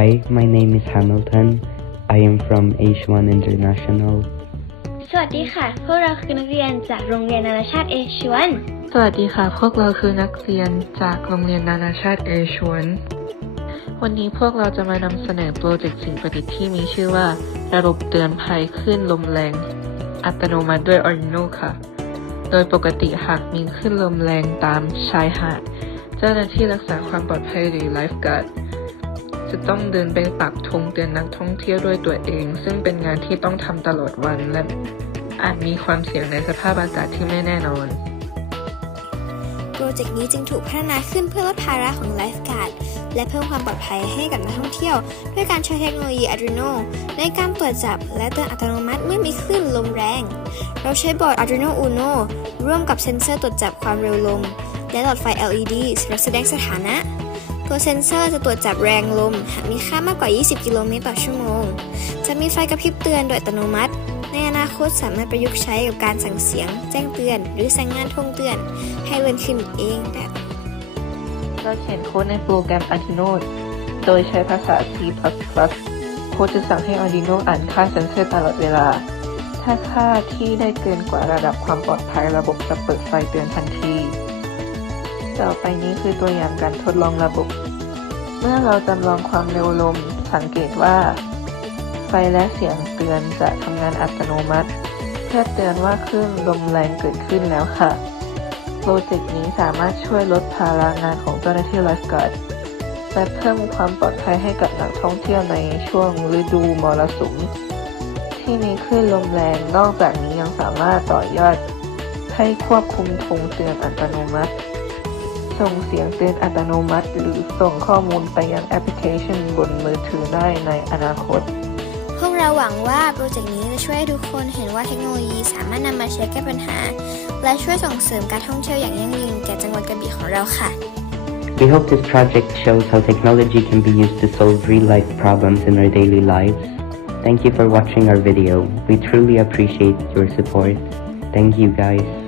Hi, my name is Hamilton. I am from H1 International. สวัสดีค่ะพวกเราคือนักเรียนจากโรงเรียนนานาชาติเอชวัน สวัสดีค่ะพวกเราคือนักเรียนจากโรงเรียนนานาชาติเอชวนวันนี้พวกเราจะมานำเสนอโปรเจกต์สิ่งประดิษฐ์ที่มีชื่อว่าระบบเตือนภัยคลื่นลมแรงอัตโนมัติด้วย Arduino ค่ะโดยปกติหากมีคลื่นลมแรงตามชายหาดเจ้าหน้าที่รักษาความปลอดภัยหรือไลฟ์การ์ดจะต้องเดินไปปักธงเตือนนักท่องเที่ยวด้วยตัวเองซึ่งเป็นงานที่ต้องทำตลอดวันและอาจมีความเสี่ยงในสภาพอากาศที่ไม่แน่นอนโปรเจกต์นี้จึงถูกพัฒนาขึ้นเพื่อลดภาระของไลฟ์การ์ดและเพิ่มความปลอดภัยให้กับนักท่องเที่ยวด้วยการใช้เทคโนโลยี Arduino ในการตรวจจับและเตือนอัตโนมัติเมื่อมีคลื่นลมแรงเราใช้บอร์ด Arduino Uno ร่วมกับเซ็นเซอร์ตรวจจับความเร็วลมและหลอดไฟ LED สำหรับแสดงสถานะตัวเซ็นเซอร์จะตรวจจับแรงลมหากมีค่ามากกว่า 20 กิโลเมตรต่อชั่วโมงจะมีไฟกระพริบเตือนโดยอัตโนมัติในอนาคตสามารถประยุกต์ใช้กับการสั่งเสียงแจ้งเตือนหรือสั่งงานทงเตือนให้เลื่อนขึ้นเองได้เราเขียนโค้ดในโปรแกรม Arduino โดยใช้ภาษา C++โค้ดจะสั่งให้ Arduino อ่านค่าเซ็นเซอร์ตลอดเวลาถ้าค่าที่ได้เกินกว่าระดับความปลอดภัยระบบจะเปิดไฟเตือนทันทีต่อไปนี้คือตัวอย่างการทดลองระบบเมื่อเราจำลองความเร็วลมสังเกตว่าไฟและเสียงเตือนจะทำงานอัตโนมัติเพื่อเตือนว่าคลื่นลมแรงเกิดขึ้นแล้วค่ะโปรเจกต์นี้สามารถช่วยลดภาระงานของเจ้าหน้าที่ไลฟ์การ์ดและเพิ่มความปลอดภัยให้กับนักท่องเที่ยวในช่วงฤดูมรสุมที่มีคลื่นลมแรงนอกจากนี้ยังสามารถต่อยอดให้ควบคุมธงเตือนอัตโนมัติส่งเสียงเตือนอัตโนมัติหรือส่งข้อมูลไปยังแอปพลิเคชันบนมือถือได้ในอนาคตพวกเราหวังว่าโปรเจกต์นี้จะช่วยให้ทุกคนเห็นว่าเทคโนโลยีสามารถนำมาใช้แก้ปัญหาและช่วยส่งเสริมการท่องเที่ยวอย่างยั่งยืนแก่จังหวัดกระบี่ของเราค่ะ We hope this project shows how technology can be used to solve real-life problems in our daily lives. Thank you for watching our video. We truly appreciate your support. Thank you guys.